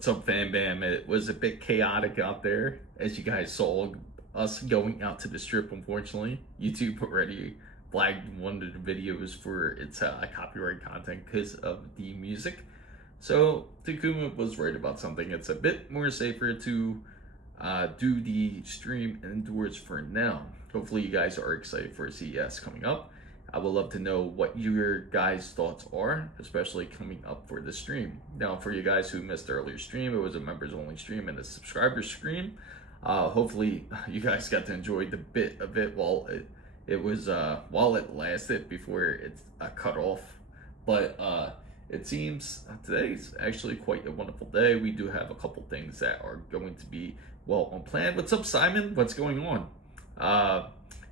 What's up, fam bam? It was a bit chaotic out there, as you guys saw us going out to the strip. Unfortunately, YouTube already flagged one of the videos for its copyright content because of the music. So Takuma was right about something. It's a bit more safer to do the stream indoors for now. Hopefully, you guys are excited for CES coming up. I would love to know what your guys' thoughts are, especially coming up for the stream. Now, for you guys who missed the earlier stream, it was a members only stream and a subscriber stream. Hopefully, you guys got to enjoy the bit of it while it lasted before it cut off. But it seems today's actually quite a wonderful day. We do have a couple things that are going to be well on plan. What's up, Simon? What's going on?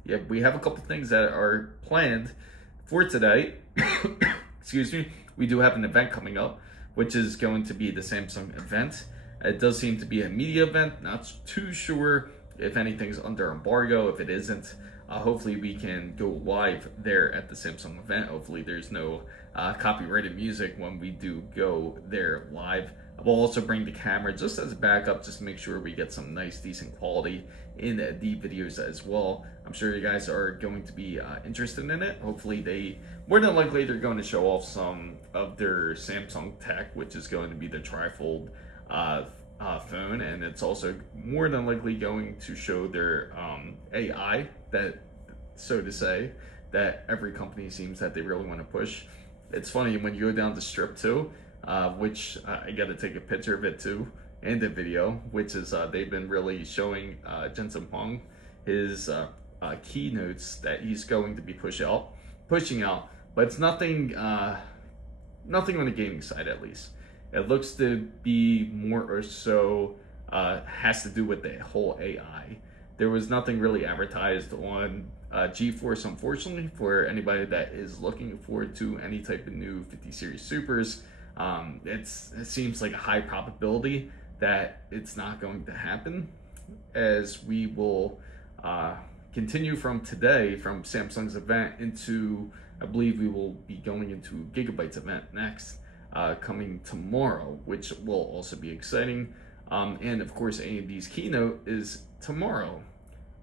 Yeah, we have a couple things that are planned for today. Excuse me. We do have an event coming up, which is going to be the Samsung event. It does seem to be a media event. Not too sure if anything's under embargo. If it isn't, hopefully we can go live there at the Samsung event. Hopefully there's no copyrighted music when we do go there live. I will also bring the camera just as a backup, just to make sure we get some nice, decent quality in the videos as well. I'm sure you guys are going to be interested in it. Hopefully more than likely, they're going to show off some of their Samsung tech, which is going to be the trifold phone. And it's also more than likely going to show their AI, that, so to say, that every company seems that they really want to push. It's funny when you go down the strip too, which I got to take a picture of it too, and the video, which is they've been really showing Jensen Huang his keynotes that he's going to be pushing out, but it's nothing on the gaming side. At least it looks to be more or so has to do with the whole AI. There was nothing really advertised on GeForce, unfortunately, for anybody that is looking forward to any type of new 50 series supers. It seems like a high probability that it's not going to happen, as we will continue from today, from Samsung's event into, I believe we will be going into Gigabyte's event next, coming tomorrow, which will also be exciting. And of course, AMD's keynote is tomorrow.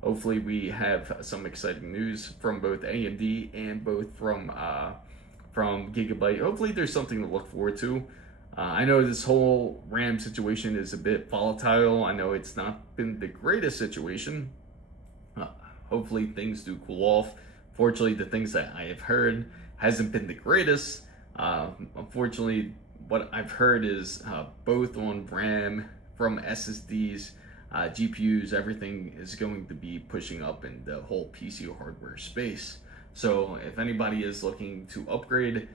Hopefully we have some exciting news from both AMD and both from Gigabyte. Hopefully there's something to look forward to. I know this whole RAM situation is a bit volatile. I know it's not been the greatest situation. Hopefully things do cool off. Fortunately, the things that I have heard hasn't been the greatest. Unfortunately, what I've heard is both on RAM, from SSDs, GPUs, everything is going to be pushing up in the whole PC hardware space. So if anybody is looking to upgrade,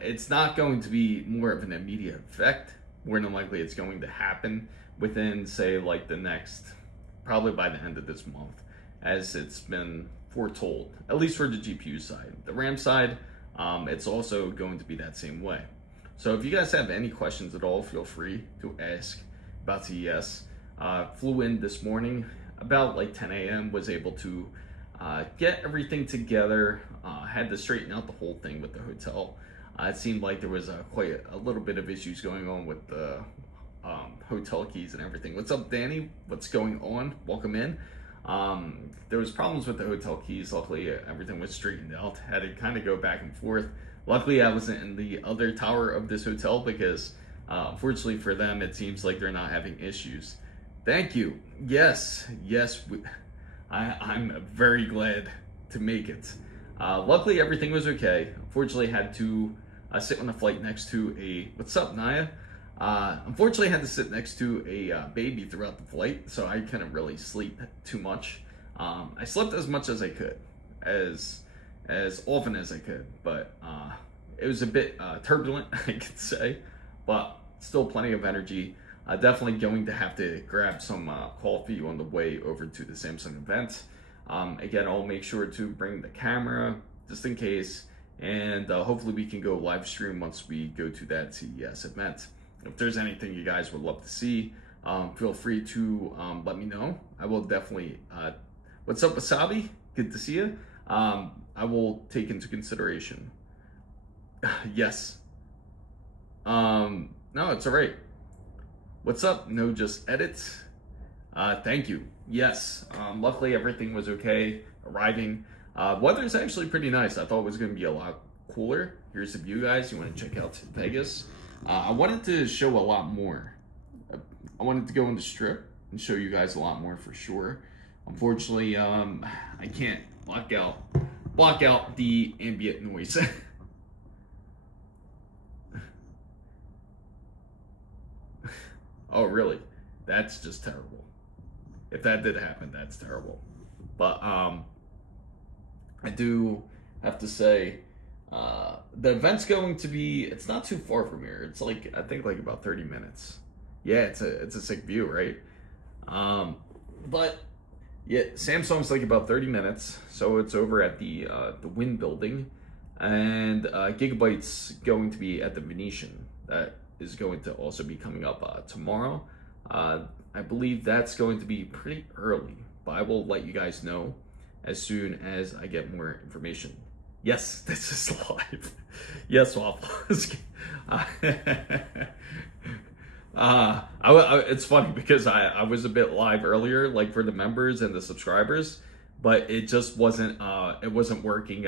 it's not going to be more of an immediate effect. More than likely it's going to happen within, say, like the next, probably by the end of this month, as it's been foretold, at least for the GPU side. The RAM side, it's also going to be that same way. So if you guys have any questions at all, feel free to ask about CES. Flew in this morning about like 10 a.m., was able to get everything together, had to straighten out the whole thing with the hotel. It seemed like there was quite a little bit of issues going on with the hotel keys and everything. What's up, Danny? What's going on? Welcome in. There was problems with the hotel keys. Luckily, everything was straightened out. Had to kind of go back and forth. Luckily, I wasn't in the other tower of this hotel because, unfortunately for them, it seems like they're not having issues. Thank you. Yes, I'm very glad to make it. Luckily, everything was okay. Unfortunately, had to sit on the flight next to a, what's up, Naya? Unfortunately, had to sit next to a baby throughout the flight, so I couldn't really sleep too much. I slept as much as I could, as often as I could, but it was a bit turbulent, I could say, but still plenty of energy. Definitely going to have to grab some coffee on the way over to the Samsung event. Again, I'll make sure to bring the camera just in case, and hopefully we can go live stream once we go to that CES event. If there's anything you guys would love to see, feel free to let me know. I will definitely, what's up, Wasabi? Good to see you. I will take into consideration. Yes. No, it's all right. What's up? No, just edit. Thank you. Yes. Luckily, everything was okay arriving. Weather's actually pretty nice. I thought it was going to be a lot cooler. Here's the view, guys. You want to check out Vegas. I wanted to show a lot more. I wanted to go on the strip and show you guys a lot more for sure. Unfortunately, I can't block out the ambient noise. Oh, really? That's just terrible. If that did happen, that's terrible. But I do have to say, the event's going to be, it's not too far from here. It's like, I think like about 30 minutes. Yeah, it's a sick view, right? But yeah, Samsung's like about 30 minutes. So it's over at the Wynn building, and Gigabyte's going to be at the Venetian. That is going to also be coming up tomorrow. I believe that's going to be pretty early, but I will let you guys know as soon as I get more information. Yes, this is live. Yes, Waffles. It's funny because I was a bit live earlier, like for the members and the subscribers, but it just wasn't working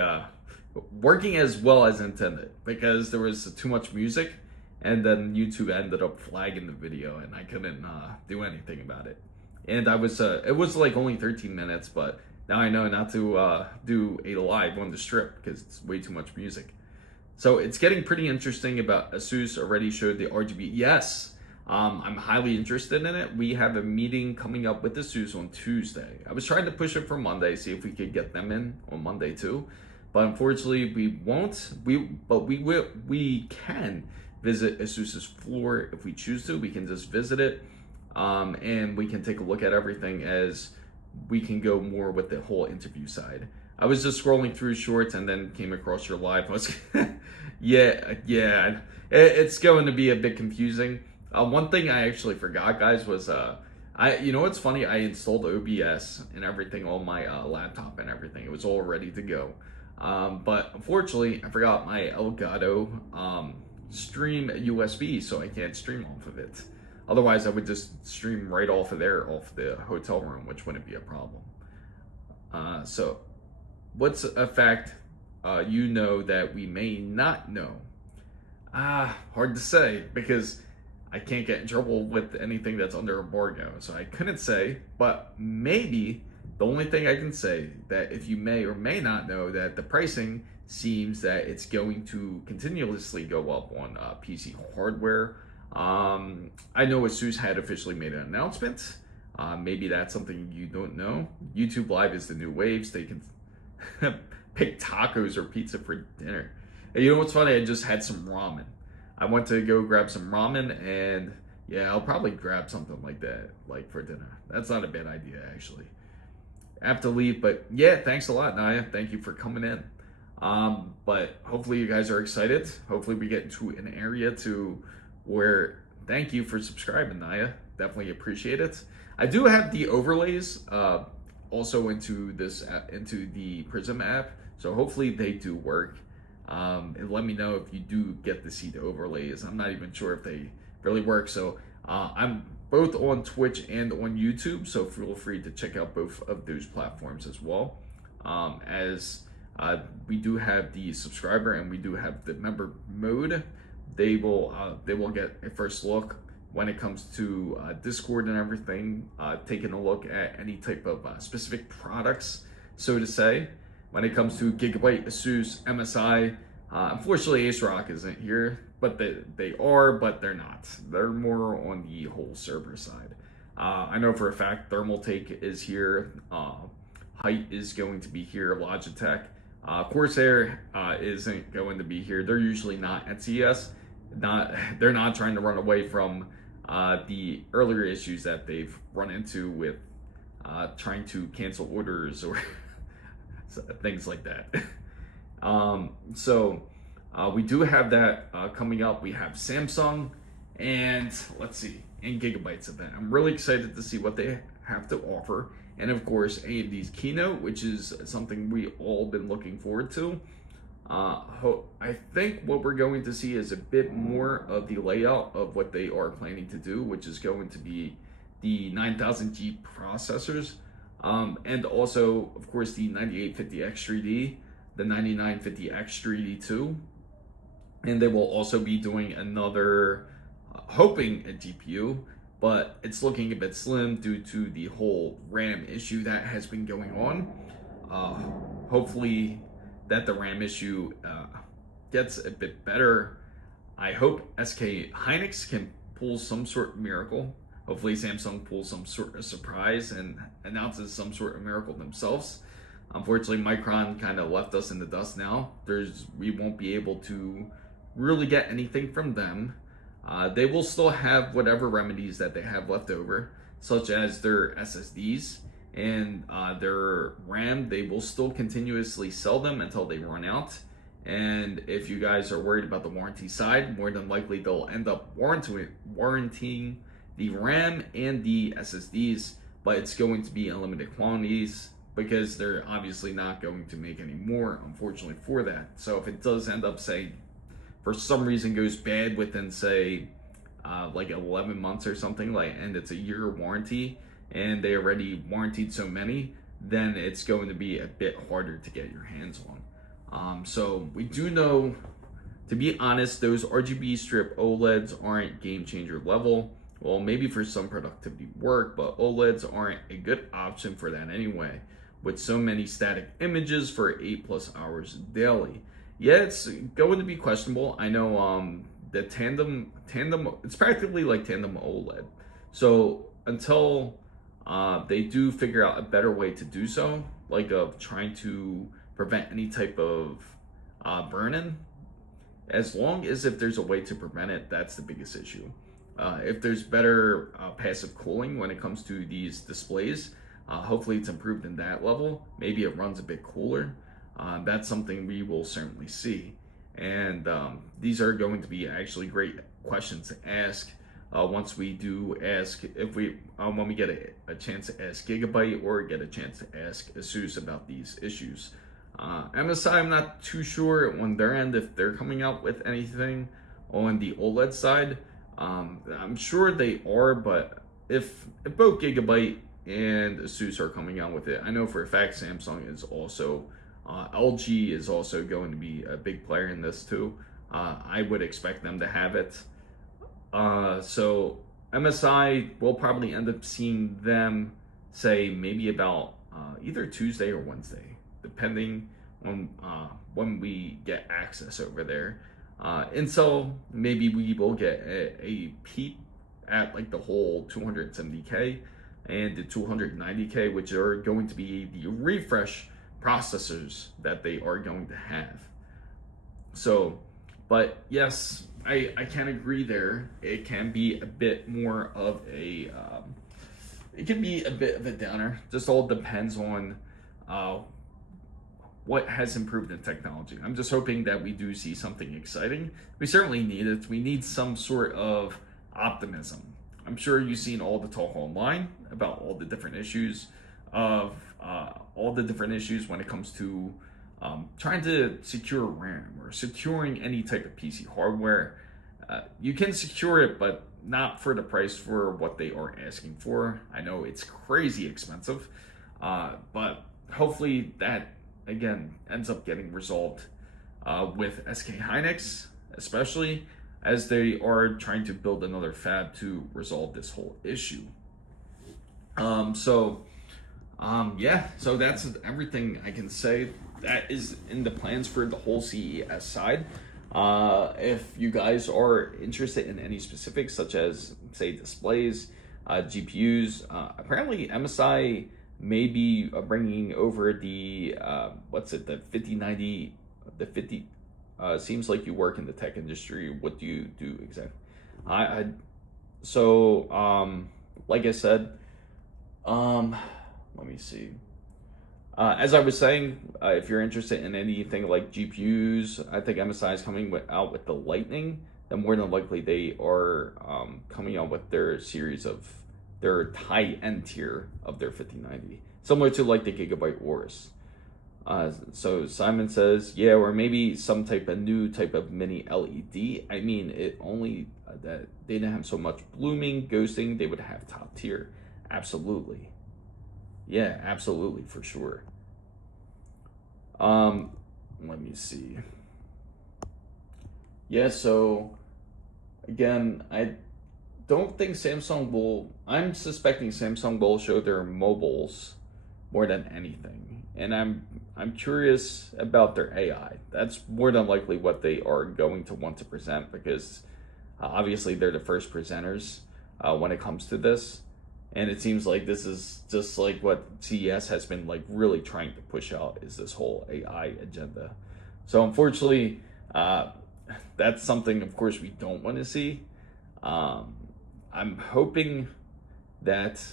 as well as intended because there was too much music, and then YouTube ended up flagging the video, and I couldn't do anything about it. And it was like only 13 minutes, but now I know not to do a live on the strip because it's way too much music. So it's getting pretty interesting. About ASUS already showed the RGB. Yes, I'm highly interested in it. We have a meeting coming up with ASUS on Tuesday. I was trying to push it for Monday, see if we could get them in on Monday too, but unfortunately we won't. We can visit ASUS's floor if we choose to. We can just visit it, and we can take a look at everything as we can go more with the whole interview side. I was just scrolling through shorts and then came across your live. I was, yeah, it's going to be a bit confusing. One thing I actually forgot, guys, was you know what's funny? I installed OBS and everything on my laptop and everything. It was all ready to go, but unfortunately, I forgot my Elgato stream USB, so I can't stream off of it. Otherwise, I would just stream right off of there, off the hotel room, which wouldn't be a problem. So, what's a fact you know that we may not know? Hard to say because I can't get in trouble with anything that's under embargo, so I couldn't say. But maybe the only thing I can say that if you may or may not know that the pricing seems that it's going to continuously go up on PC hardware. I know ASUS had officially made an announcement. Maybe that's something you don't know. YouTube Live is the new waves. They can pick tacos or pizza for dinner. And you know what's funny? I just had some ramen. I went to go grab some ramen, and yeah, I'll probably grab something like that, like for dinner. That's not a bad idea, actually. I have to leave, but yeah, thanks a lot, Naya. Thank you for coming in. But hopefully you guys are excited. Hopefully we get into an area to where, thank you for subscribing, Naya. Definitely appreciate it. I do have the overlays also into this app, into the Prism app, so hopefully they do work. And let me know if you do get to see the overlays. I'm not even sure if they really work. So I'm both on Twitch and on YouTube, so feel free to check out both of those platforms as well. We do have the subscriber and we do have the member mode. They will get a first look when it comes to Discord and everything, taking a look at any type of specific products, so to say. When it comes to Gigabyte, ASUS, MSI, unfortunately AceRock isn't here, but they are, but they're not. They're more on the whole server side. I know for a fact Thermaltake is here, Height is going to be here, Logitech. Corsair isn't going to be here. They're usually not at CES. They're not trying to run away from the earlier issues that they've run into with trying to cancel orders or things like that. We do have that coming up. We have Samsung and let's see, and Gigabyte's event. I'm really excited to see what they have to offer. And of course, AMD's keynote, which is something we all been looking forward to. I think what we're going to see is a bit more of the layout of what they are planning to do, which is going to be the 9000G processors, and also, of course, the 9850X3D, the 9950X3D2, and they will also be doing another, hoping a GPU, but it's looking a bit slim due to the whole RAM issue that has been going on. Hopefully that the RAM issue gets a bit better. I hope SK Hynix can pull some sort of miracle. Hopefully Samsung pulls some sort of surprise and announces some sort of miracle themselves. Unfortunately, Micron kind of left us in the dust now. We won't be able to really get anything from them. They will still have whatever remedies that they have left over, such as their SSDs and their RAM. They will still continuously sell them until they run out. And if you guys are worried about the warranty side, more than likely they'll end up warranting the RAM and the SSDs, but it's going to be in limited quantities because they're obviously not going to make any more, unfortunately, for that. So if it does end up, say, for some reason goes bad within, say, like 11 months or something, like, and it's a year warranty, and they already warranted so many, then it's going to be a bit harder to get your hands on. So we do know, to be honest, those RGB strip OLEDs aren't game changer level. Well, maybe for some productivity work, but OLEDs aren't a good option for that anyway, with so many static images for 8+ hours daily. Yeah, it's going to be questionable. I know the tandem, it's practically like tandem OLED. So until they do figure out a better way to do so, like of trying to prevent any type of burn-in, as long as if there's a way to prevent it, that's the biggest issue. If there's better passive cooling when it comes to these displays, hopefully it's improved in that level. Maybe it runs a bit cooler. That's something we will certainly see. And these are going to be actually great questions to ask once we do ask, if we when we get a chance to ask Gigabyte or get a chance to ask ASUS about these issues. MSI, I'm not too sure on their end if they're coming out with anything on the OLED side. I'm sure they are, but if both Gigabyte and ASUS are coming out with it, I know for a fact Samsung is also, LG is also going to be a big player in this too. I would expect them to have it. So MSI, will probably end up seeing them, say, maybe about either Tuesday or Wednesday, depending on when we get access over there. Intel, maybe we will get a peep at like the whole 270K and the 290K, which are going to be the refresh processors that they are going to have. So, but yes, I can agree there. It can be a bit more of a, it can be a bit of a downer. Just all depends on what has improved in technology. I'm just hoping that we do see something exciting. We certainly need it. We need some sort of optimism. I'm sure you've seen all the talk online about all the different issues when it comes to trying to secure RAM or securing any type of PC hardware. You can secure it, but not for the price for what they are asking for. I know it's crazy expensive, but hopefully that again ends up getting resolved with SK Hynix, especially as they are trying to build another fab to resolve this whole issue. Yeah, so that's everything I can say. That is in the plans for the whole CES side. If you guys are interested in any specifics, such as, say, displays, GPUs, apparently MSI may be bringing over the, the 5090, the 50, seems like you work in the tech industry. What do you do exactly? Like I said, let me see. As I was saying, if you're interested in anything like GPUs, I think MSI is coming out with the Lightning. Then more than likely they are coming out with their series of their high-end tier of their 5090, similar to like the Gigabyte Aorus. So Simon says, yeah, or maybe some type of new type of mini LED. I mean, it only that they didn't have so much blooming, ghosting, they would have top tier. Absolutely. Yeah, absolutely, for sure. Let me see. Yeah, so again, I don't think Samsung will. I'm suspecting Samsung will show their mobiles more than anything, and I'm curious about their AI. That's more than likely what they are going to want to present because obviously they're the first presenters when it comes to this, and it seems like this is just like what CES has been like really trying to push out is this whole AI agenda. So unfortunately, that's something of course we don't want to see. Um, I'm hoping that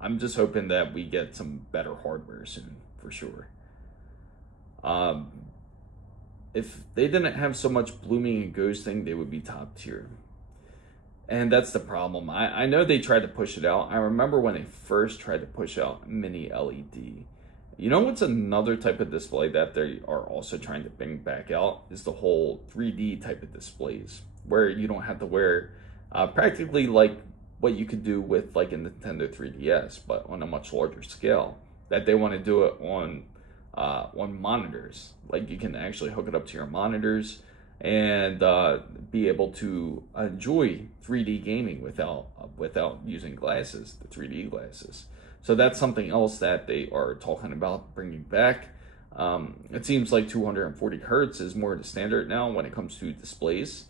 I'm just hoping that we get some better hardware soon for sure. Um, if they didn't have so much blooming and ghosting, they would be top tier. And that's the problem. I know they tried to push it out. I remember when they first tried to push out mini LED. You know what's another type of display that they are also trying to bring back out is the whole 3D type of displays where you don't have to wear practically like what you could do with like a Nintendo 3DS, but on a much larger scale. That they want to do it on monitors. Like you can actually hook it up to your monitors and be able to enjoy 3D gaming without using glasses, the 3D glasses. So that's something else that they are talking about bringing back. It seems like 240 hertz is more the standard now when it comes to displays.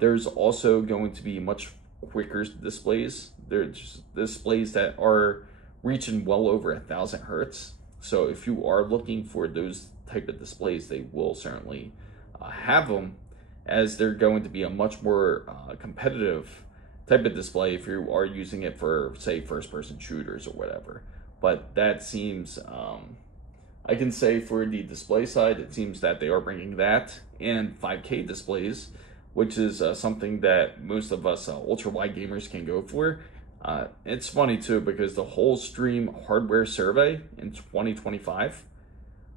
There's also going to be much quicker displays. There's displays that are reaching well over 1,000 hertz. So if you are looking for those type of displays, they will certainly have them, as they're going to be a much more competitive type of display if you are using it for, say, first-person shooters or whatever. But that seems, I can say for the display side, it seems that they are bringing that and 5K displays, which is something that most of us ultra-wide gamers can go for. It's funny too because the whole stream hardware survey in 2025,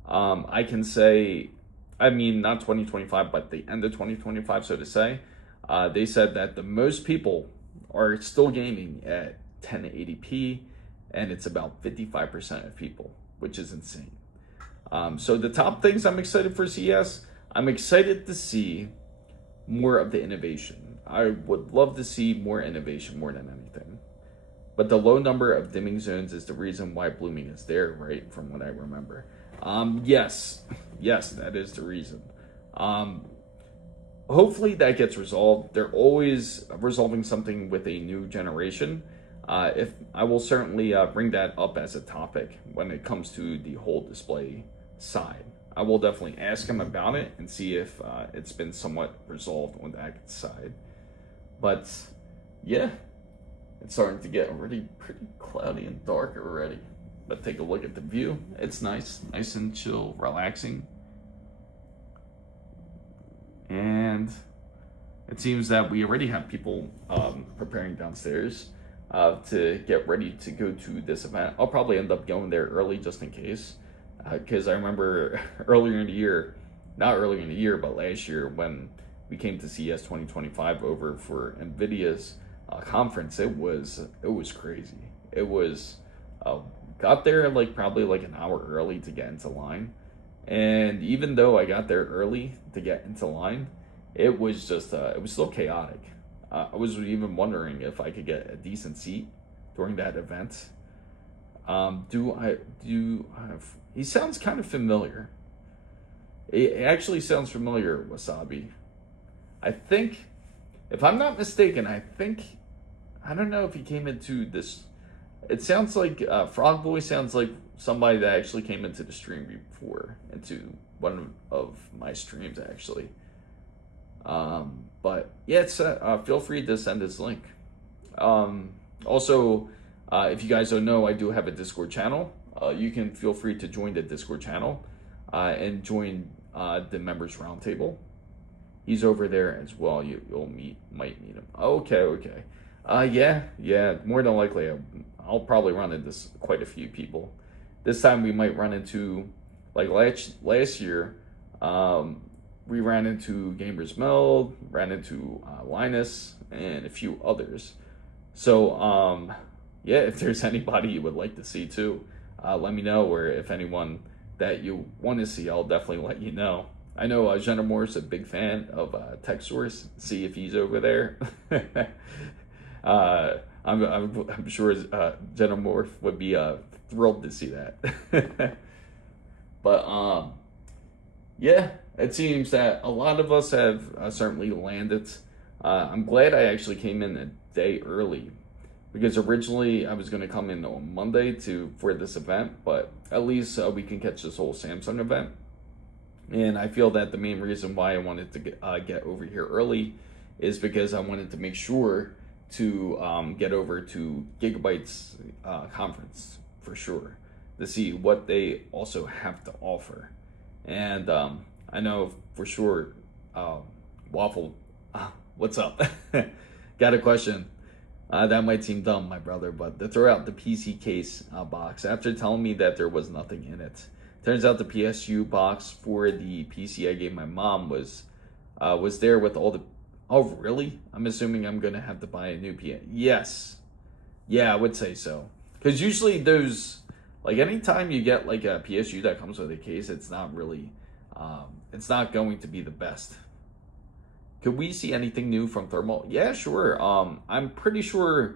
I can say, I mean, not 2025, but the end of 2025, so to say, they said that the most people are still gaming at 1080p, and it's about 55% of people, which is insane. So the top things I'm excited for CES, I'm excited to see more of the innovation. I would love to see more innovation more than anything. But the low number of dimming zones is the reason why blooming is there, right? From what I remember. Yes, that is the reason. Hopefully that gets resolved. They're always resolving something with a new generation. If I will certainly bring that up as a topic when it comes to the whole display side. I will definitely ask him about it and see if it's been somewhat resolved on that side. But yeah, it's starting to get already pretty cloudy and dark already. But take a look at the view. It's nice and chill, relaxing. And it seems that we already have people preparing downstairs to get ready to go to this event. I'll probably end up going there early just in case. Because I remember earlier in the year, not earlier in the year, but last year when we came to CES 2025 over for NVIDIA's conference, it was crazy. It was, got there like probably like an hour early to get into line. And even though I got there early to get into line, it was just, it was still chaotic. I was even wondering if I could get a decent seat during that event. He sounds kind of familiar. It actually sounds familiar, Wasabi. I think, if I'm not mistaken, I don't know if he came into this. It sounds like Frog Boy sounds like somebody that actually came into the stream before, into one of my streams actually. But yeah, it's feel free to send his link. Also, if you guys don't know, I do have a Discord channel. You can feel free to join the Discord channel and join the members roundtable. He's over there as well. You'll might meet him. Okay. Yeah. More than likely, I'll probably run into quite a few people. This time we might run into like last year, we ran into Gamers Meld, ran into Linus, and a few others. So yeah, if there's anybody you would like to see too, let me know. Or if anyone that you want to see, I'll definitely let you know. I know Jenna Moore's a big fan of TechSource. See if he's over there. I'm sure Jenna Moore would be thrilled to see that. But yeah, it seems that a lot of us have certainly landed. I'm glad I actually came in a day early, because originally I was going to come in on Monday for this event, but at least we can catch this whole Samsung event. And I feel that the main reason why I wanted to get over here early is because I wanted to make sure to get over to Gigabyte's conference for sure, to see what they also have to offer. And I know for sure, Waffle, what's up? Got a question. That might seem dumb, my brother, but to throw out the PC case box after telling me that there was nothing in it. Turns out the PSU box for the PC I gave my mom was there with all the... Oh, really? I'm assuming I'm going to have to buy a new PS. Yes. Yeah, I would say so. Because usually those... Like, anytime you get, like, a PSU that comes with a case, it's not really... it's not going to be the best. Could we see anything new from Thermal? Yeah, sure. I'm pretty sure...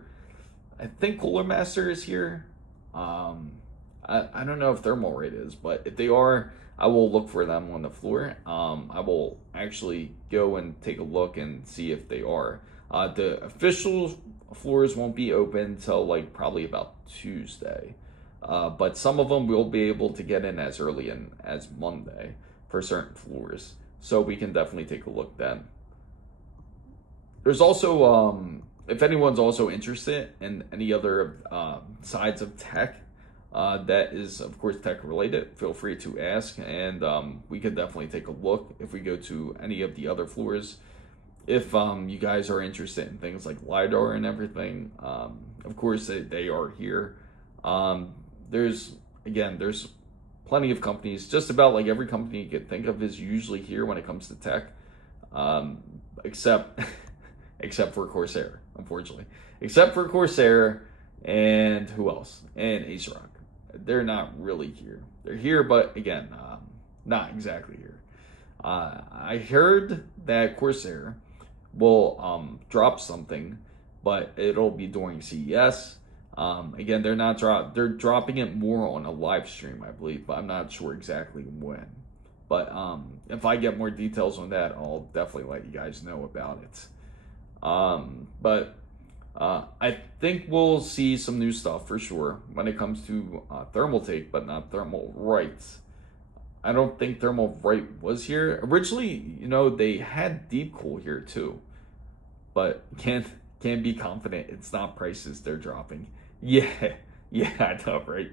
I think Cooler Master is here. I don't know if Thermal Rate is, but if they are, I will look for them on the floor. I will actually go and take a look and see if they are. The official floors won't be open till like probably about Tuesday. But some of them we'll be able to get in as early as Monday for certain floors. So we can definitely take a look then. There's also, if anyone's also interested in any other sides of tech, that is, of course, tech related, feel free to ask, and we could definitely take a look if we go to any of the other floors. If you guys are interested in things like LiDAR and everything, of course, they are here. There's plenty of companies, just about like every company you could think of is usually here when it comes to tech, except for Corsair, unfortunately. Except for Corsair, and who else? And ASRock. They're not really here. They're here, but again, not exactly here. I heard that Corsair will drop something, but it'll be during CES. Again, they're dropping it more on a live stream, I believe, but I'm not sure exactly when. But if I get more details on that, I'll definitely let you guys know about it. But I think we'll see some new stuff for sure when it comes to Thermal Take, but not Thermal Right. I don't think Thermal Right was here. Originally, they had Deep Cool here too, but can't be confident it's not prices they're dropping. Yeah, I know, right?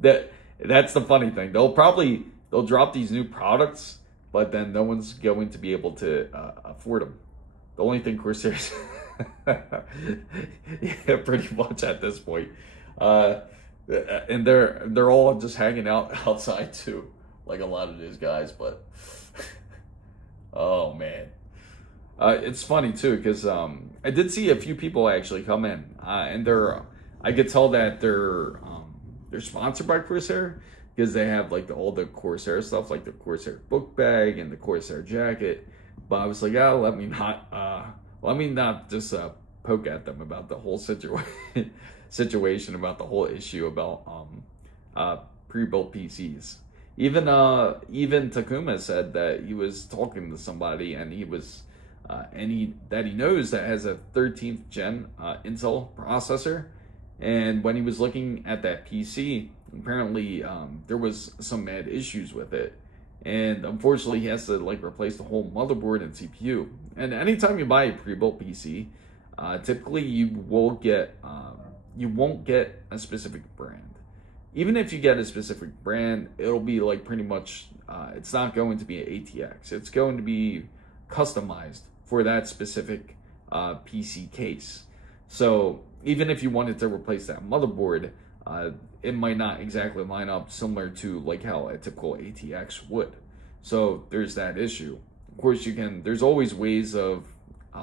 That's the funny thing. They'll drop these new products, but then no one's going to be able to afford them. The only thing Corsair's, yeah, pretty much at this point, and they're all just hanging out outside too, like a lot of these guys. But oh man, it's funny too because I did see a few people actually come in, and I could tell that they're sponsored by Corsair because they have like all the Corsair stuff, like the Corsair book bag and the Corsair jacket. But I was like, let me not just poke at them about the whole situation about the whole issue about pre-built PCs. Even Takuma said that he was talking to somebody and he knows that has a 13th gen Intel processor, and when he was looking at that PC, apparently there was some mad issues with it. And unfortunately, he has to replace the whole motherboard and CPU. And anytime you buy a pre-built PC, typically you won't get a specific brand. Even if you get a specific brand, it'll be pretty much. It's not going to be an ATX. It's going to be customized for that specific PC case. So even if you wanted to replace that motherboard, it might not exactly line up similar to like how a typical ATX would. So there's that issue. Of course, there's always ways of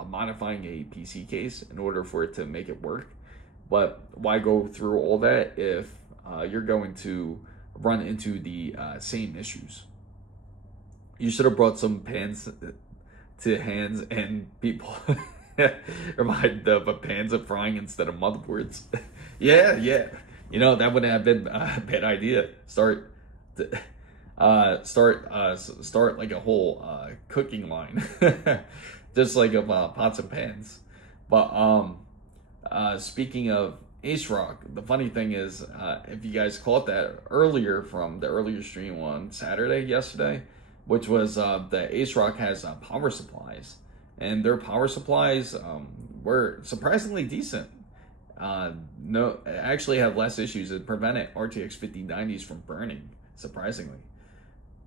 modifying a PC case in order for it to make it work. But why go through all that if you're going to run into the same issues? You should have brought some pans to hands and people. Remind them of pans of frying instead of motherboards. Yeah. That wouldn't have been a bad idea. Start like a whole cooking line, just like of pots and pans. But speaking of Ace Rock, the funny thing is, if you guys caught that earlier from the earlier stream on yesterday, which was the Ace Rock has power supplies, and their power supplies were surprisingly decent. No, it actually had less issues. It prevented RTX 5090s from burning, surprisingly.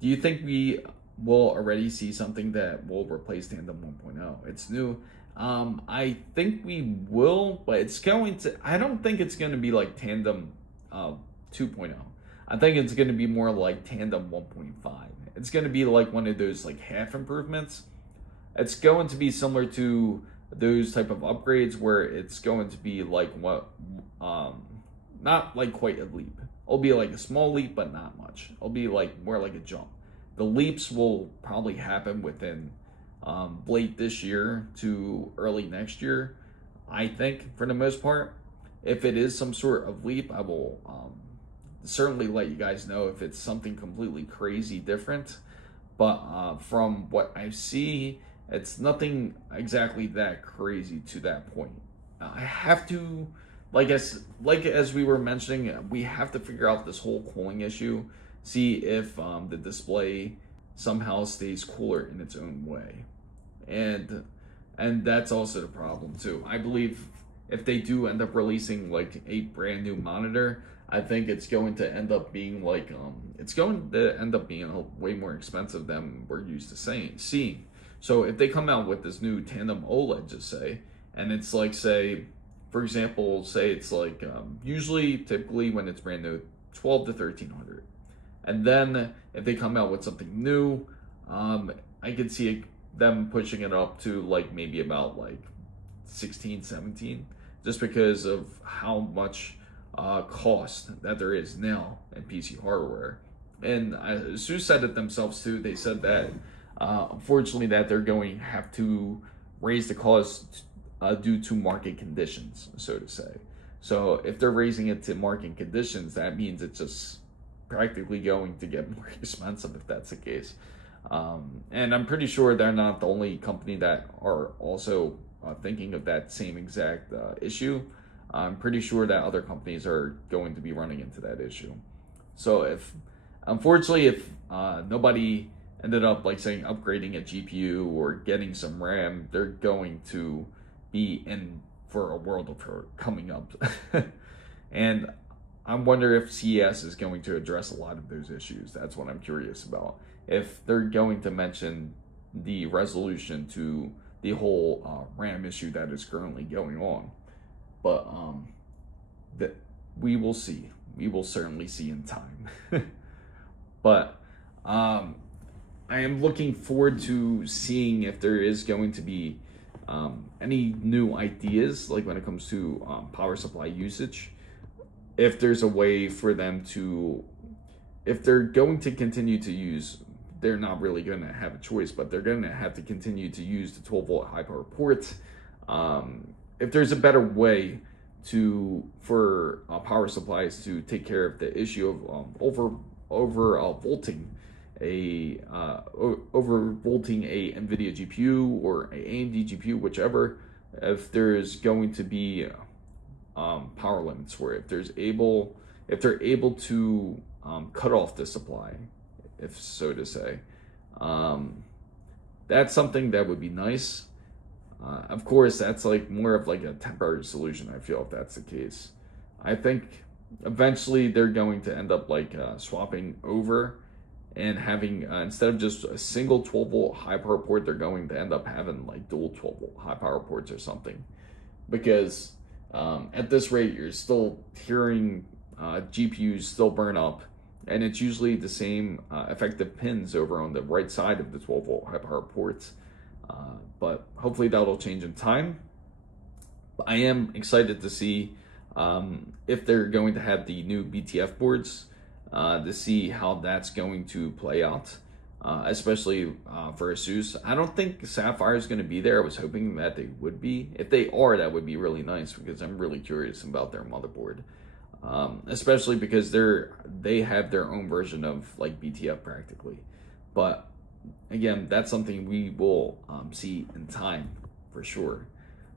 Do you think we will already see something that will replace Tandem 1.0? It's new. I think we will, but I don't think it's going to be like Tandem 2.0. I think it's going to be more like Tandem 1.5. It's going to be like one of those like half improvements. It's going to be similar to those type of upgrades where it's going to be like not like quite a leap. It'll be like a small leap, but not much. It'll be like more like a jump. The leaps will probably happen within late this year to early next year, I think, for the most part. If it is some sort of leap, I will certainly let you guys know if it's something completely crazy different. But from what I see, it's nothing exactly that crazy to that point. I have to, as we were mentioning, we have to figure out this whole cooling issue. See if the display somehow stays cooler in its own way, and that's also the problem too. I believe if they do end up releasing like a brand new monitor, I think it's going to end up being like way more expensive than we're used to seeing. So if they come out with this new tandem OLED, just say, and it's like, say, for example, say it's like typically when it's brand new, 12 to 1300. And then if they come out with something new, I could see them pushing it up to like maybe about like 16, 17, just because of how much cost that there is now in PC hardware. And ASUS said it themselves too. They said that unfortunately that they're going to have to raise the cost due to market conditions, so to say. So if they're raising it to market conditions, that means it's just practically going to get more expensive if that's the case. And I'm pretty sure they're not the only company that are also thinking of that same exact issue. I'm pretty sure that other companies are going to be running into that issue. So unfortunately, if nobody ended up like saying upgrading a GPU or getting some RAM, they're going to be in for a world of hurt coming up. And I wonder if CES is going to address a lot of those issues. That's what I'm curious about. If they're going to mention the resolution to the whole RAM issue that is currently going on. But that we will see. We will certainly see in time. But I am looking forward to seeing if there is going to be any new ideas, like when it comes to power supply usage. If there's a way for them to, if they're going to continue to use, they're not really going to have a choice, but they're going to have to continue to use the 12-volt high power port. If there's a better way for power supplies to take care of the issue of overvolting a NVIDIA GPU or a AMD GPU, whichever, if there's going to be power limits for it, if they're able to cut off the supply, if so to say, that's something that would be nice. Of course, that's like more of like a temporary solution, I feel, if that's the case. I think eventually they're going to end up like swapping over and having, instead of just a single 12-volt high power port, they're going to end up having like dual 12-volt high power ports or something. Because at this rate, you're still hearing GPUs still burn up, and it's usually the same effective pins over on the right side of the 12-volt high power ports. But hopefully that'll change in time. I am excited to see if they're going to have the new BTF boards, to see how that's going to play out, especially for ASUS. I don't think Sapphire is going to be there. I was hoping that they would be. If they are, that would be really nice, because I'm really curious about their motherboard, especially because they have their own version of like BTF practically. But again, that's something we will see in time for sure.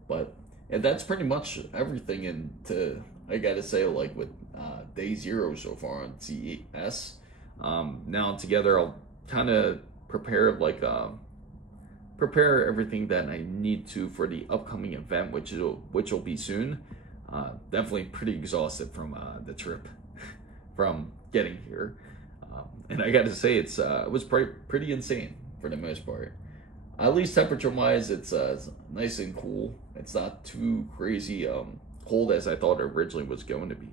But and that's pretty much everything into, I gotta say, like with day 0 so far on CES. Now together I'll kind of prepare everything that I need to for the upcoming event, which will be soon. Definitely pretty exhausted from the trip from getting here. And I gotta say, it was pretty insane for the most part. At least temperature-wise, it's nice and cool. It's not too crazy cold as I thought it originally was going to be.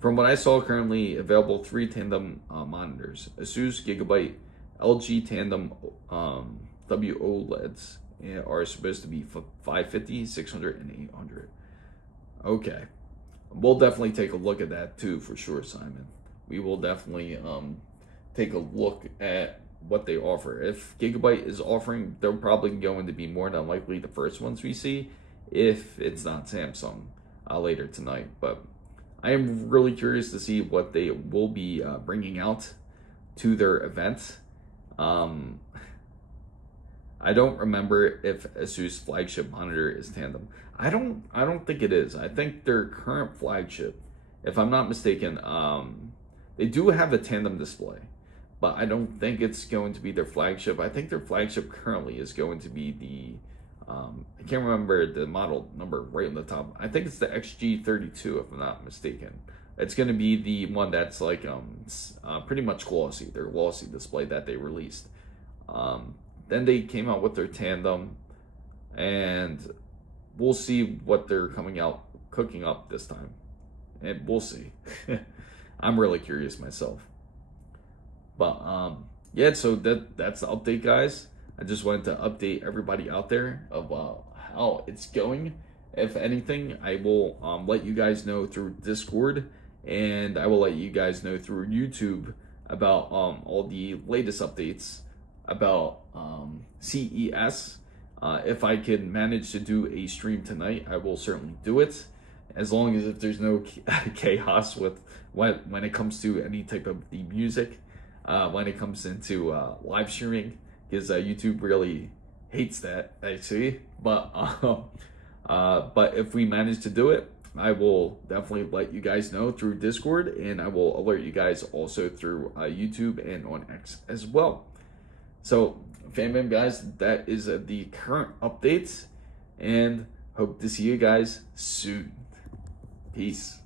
From what I saw, currently available 3 tandem monitors: ASUS Gigabyte, LG tandem WOLEDs are supposed to be 550, 600, and 800. Okay, we'll definitely take a look at that too for sure, Simon. We will definitely take a look at what they offer. If Gigabyte is offering, they're probably going to be more than likely the first ones we see, if it's not Samsung later tonight. But I am really curious to see what they will be bringing out to their event. I don't remember if ASUS flagship monitor is tandem. I don't think it is. I think their current flagship, if I'm not mistaken, they do have a tandem display, but I don't think it's going to be their flagship. I think their flagship currently is going to be the, I can't remember the model number right on the top. I think it's the XG32, if I'm not mistaken. It's going to be the one that's like pretty much glossy, their glossy display that they released. Then they came out with their tandem, and we'll see what they're cooking up this time. And we'll see. I'm really curious myself. But yeah, so that's the update, guys. I just wanted to update everybody out there about how it's going. If anything, I will let you guys know through Discord, and I will let you guys know through YouTube about all the latest updates about CES. If I can manage to do a stream tonight, I will certainly do it, as long as if there's no chaos with when it comes to any type of the music, when it comes into live streaming, because YouTube really hates that, actually. But if we manage to do it, I will definitely let you guys know through Discord, and I will alert you guys also through YouTube and on X as well. So, fam guys, that is the current updates, and hope to see you guys soon. Peace.